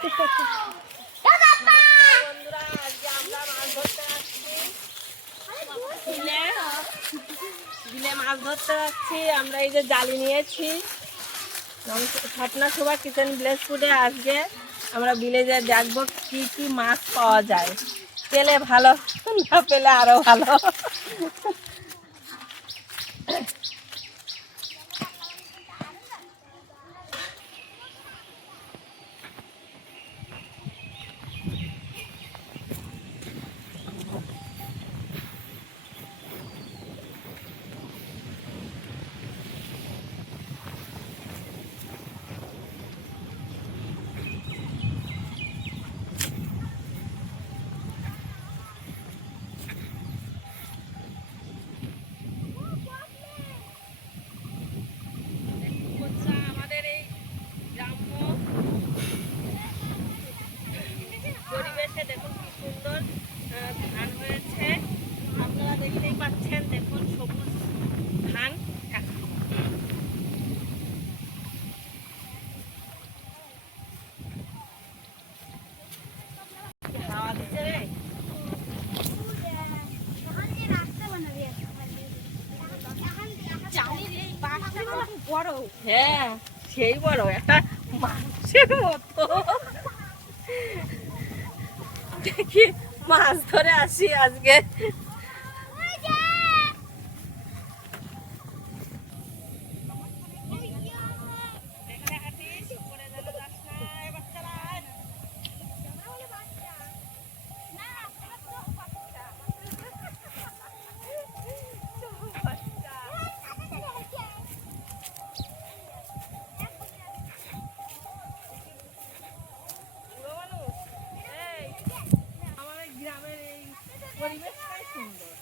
বন্ধুরা, আজকে আমরা মাছ ধরতে যাচ্ছি। বিলে মাছ ধরতে যাচ্ছি। আমরা এই যে জালি নিয়েছি। স্বপ্না শোভা কিচেন ভিলেজ ফুডে আজকে আমরা বিলে যে দেখবো কি কি মাছ পাওয়া যায়। পেলে ভালো, না পেলে আরো ভালো। আমাদের এই গ্রাম্য পরিবেশে দেখুন কি সুন্দর ধান হয়েছে। আপনারা দেখতেই পাচ্ছেন, দেখুন সবুজ ধান। হাওয়া দিচ্ছে রে। হ্যাঁ, সেই বড় একটা মানুষের মতো। দেখি মাছ ধরে আসি আজকে। পরিবেশটাই সুন্দর।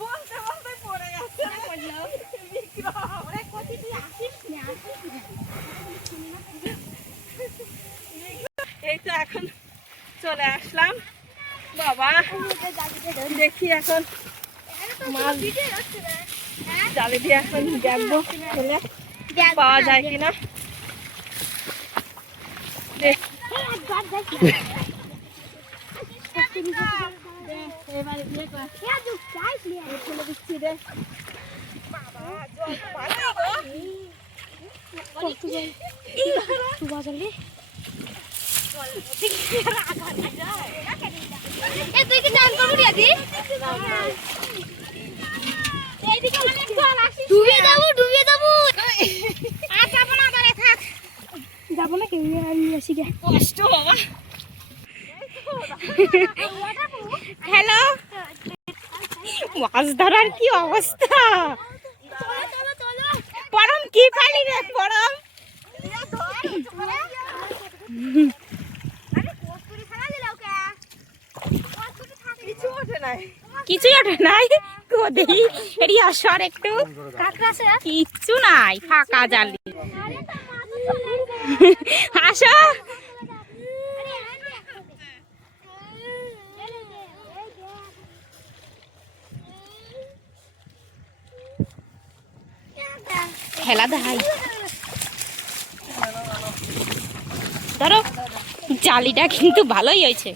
বলতে বলতে পড়ে গেছে। এই তো এখন চলে আসলাম। বাবা, দেখি এখন মাছ জালে দিয়ে এখন দেখবো পাওয়া যায় কিনা। যাবো না, কেউ আসি গে কষ্ট বাবা। হ্যালো, মাছ ধরার কি অবস্থা? পরম কি পালি রে পরম? কিছুই ওঠে নাই। দেখি এটি আসর একটু, কিচ্ছু নাই, ফাঁকা জালি। আসো, খেলা দেখাই। ধরো, জালিটা কিন্তু ভালোই হয়েছে।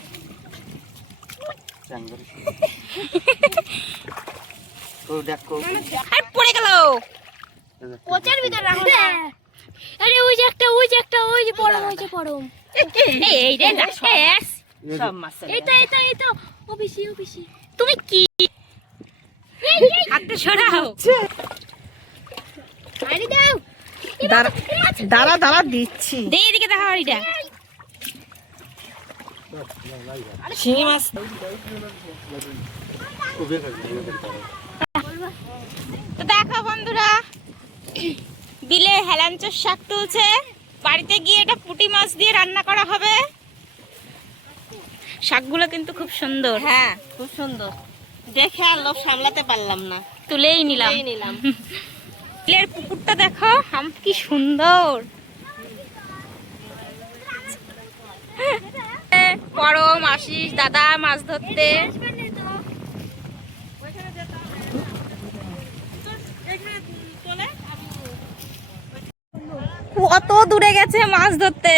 আর পড়ে গেল কোচের ভিতরে রাখো। আরে ওই যে একটা, ওই যে একটা, ওই যে পড়ম, ওই যে পড়ম। এই রে শেষ সব মাছ। এই তো, এই তো, এই তো ওবিসি, ওবিসি। তুমি কি হাতে সরাও? আরে দাও, দাঁড়া দাঁড়া দিচ্ছি। দে এদিকে দেখো আরিটা। শিঙি মাছ। তো দেখো বন্ধুরা, বিলে হেলাঞ্চোর শাক তুলছে। বাড়িতে গিয়ে এটা পুঁটি মাছ দিয়ে রান্না করা হবে। শাকগুলো কিন্তু খুব সুন্দর। হ্যাঁ, খুব সুন্দর। দেখে আর লোভ সামলাতে পারলাম না, তুলেই নিলাম। বিলের পুকুরটা দেখো কি সুন্দর। পরম, আশিস, দাদা মাছ ধরতে। কত দূরে গেছে মাছ ধরতে,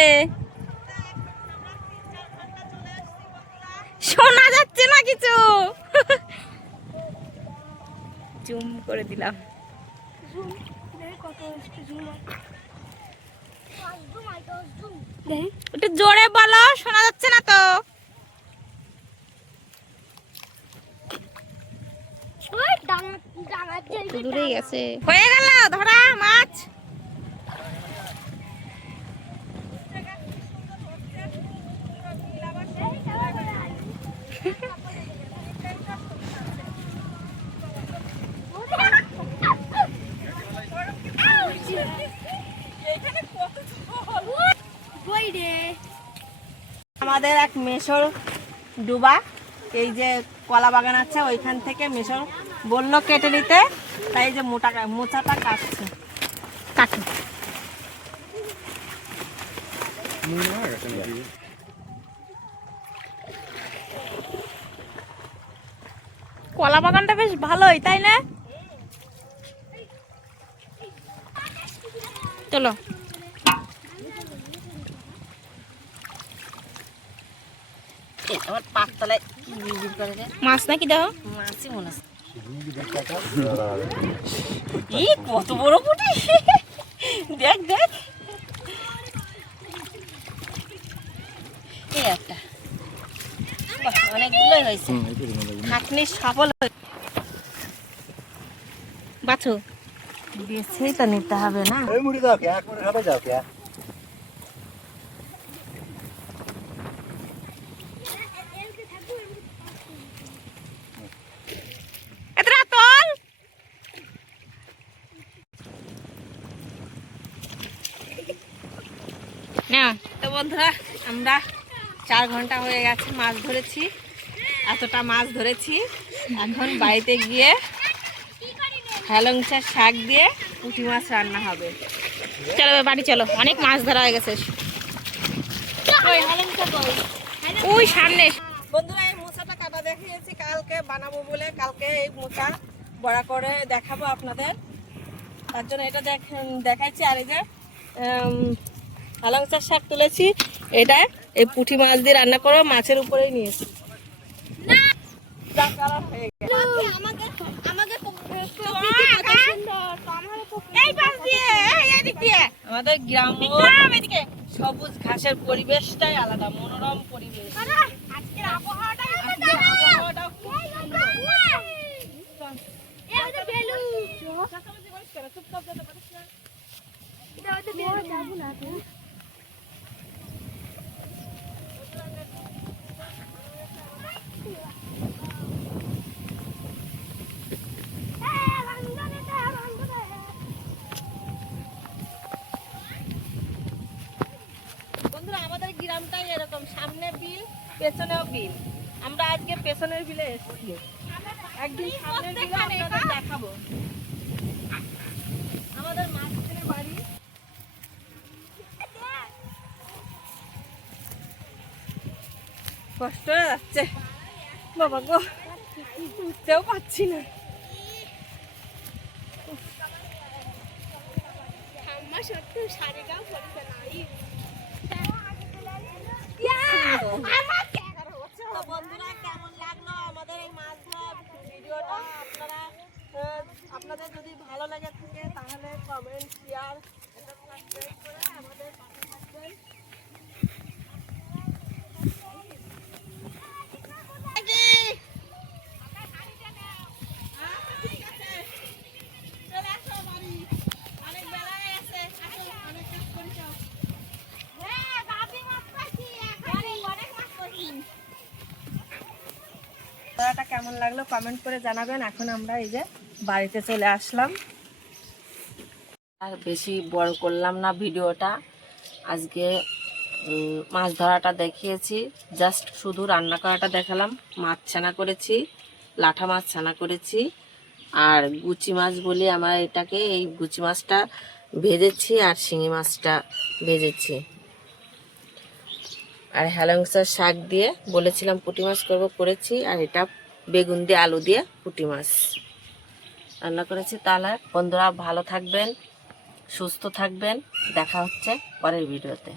শোনা যাচ্ছে না কিছু। জুম করে দিলাম। একটু জোরে বলো, শোনা যাচ্ছে না তো। দূরে গেছে। হয়ে গেল ধরা মাছ। আমাদের এক মেশর ডুবা, এই যে কলা বাগান আছে ওইখান থেকে মেশর বললো কেটে নিতে, তাই যে মোচাটা কাটছে। কাটো। কলা বাগানটা বেশ ভালোই, তাই না? চলো। আমার পাকতলায় কি বিড়বিড় করে রে? মাছ নাকি দেখো? মাছই মনে হচ্ছে। ই কত বড় পুঁটি, দেখ দেখ। এই একটা, বাহ, অনেকগুলোই হয়েছে। খাটনি সফল বাছো। বেছেই তো নিতে হবে না। এতটা তল। না তো বন্ধুরা, আমরা 4 ঘন্টা হয়ে গেছে মাছ ধরেছি, এতটা মাছ ধরেছি। এখন বাড়িতে গিয়ে হেলংচা শাক দিয়ে পুঁটি মাছ রান্না হবে। চলো বাড়ি চলো, অনেক মাছ ধরা হয়ে গেছে। ওই হেলংচা কই? ওই সামনে। বন্ধুরা, এই মোচাটা কাটা দেখিয়েছি, কালকে বানাবো বলে কালকে এই মোচা বড়া করে দেখাবো আপনাদের, তার জন্য এটা দেখাচ্ছি। আর এই যে হেলংচার শাক তুলেছি, এটা এই পুঁটি মাছ দিয়ে রান্না করে মাছের উপরেই নিয়েছি। আমাদের গ্রাম সবুজ ঘাসের পরিবেশটাই আলাদা, মনোরম পরিবেশ। আজকের আবহাওয়াটাও খুব সুন্দর। বন্ধুরা, আমাদের গ্রামটাই এরকম, সামনে বিল পেছনেও বিল। আমরা আজকে পেছনের বিলে এসেছি, একদিন সামনের বিলে আপনাদের দেখাবো। আমাদের মাঝখানে বাড়ি। কষ্ট হয়ে যাচ্ছে বাবা গো, উঠতেও পাচ্ছি না। বন্ধুরা, কেমন লাগলো আমাদের এই মাছ ধরা ভিডিওটা? আপনাদের যদি ভালো লাগে থাকে তাহলে কমেন্ট, শেয়ার, এটা সাবস্ক্রাইব করে আমাদের পাশে থাকবেন। কেমন লাগলো কমেন্ট করে জানাবেন। এখন আমরা এই যে বাড়িতে চলে আসলাম। আর বেশি বড় করলাম না ভিডিওটা, আজকে মাছ ধরাটা দেখিয়েছি, জাস্ট শুধু রান্না করাটা দেখালাম। মাছ ছানা করেছি, লাঠা মাছ ছানা করেছি, আর গুচি মাছ বলি আমরা এটাকে, এই গুচি মাছটা ভেজেছি আর শিঙি মাছটা ভেজেছি। আর হেলাংসার শাক দিয়ে বলেছিলাম পুঁটি মাছ করবো, করেছি। আর এটা বেগুন দিয়ে আলু দিয়ে পুঁটি মাছ রান্না করেছি। তাহলে বন্ধুরা ভালো থাকবেন, সুস্থ থাকবেন, দেখা হচ্ছে পরের ভিডিওতে।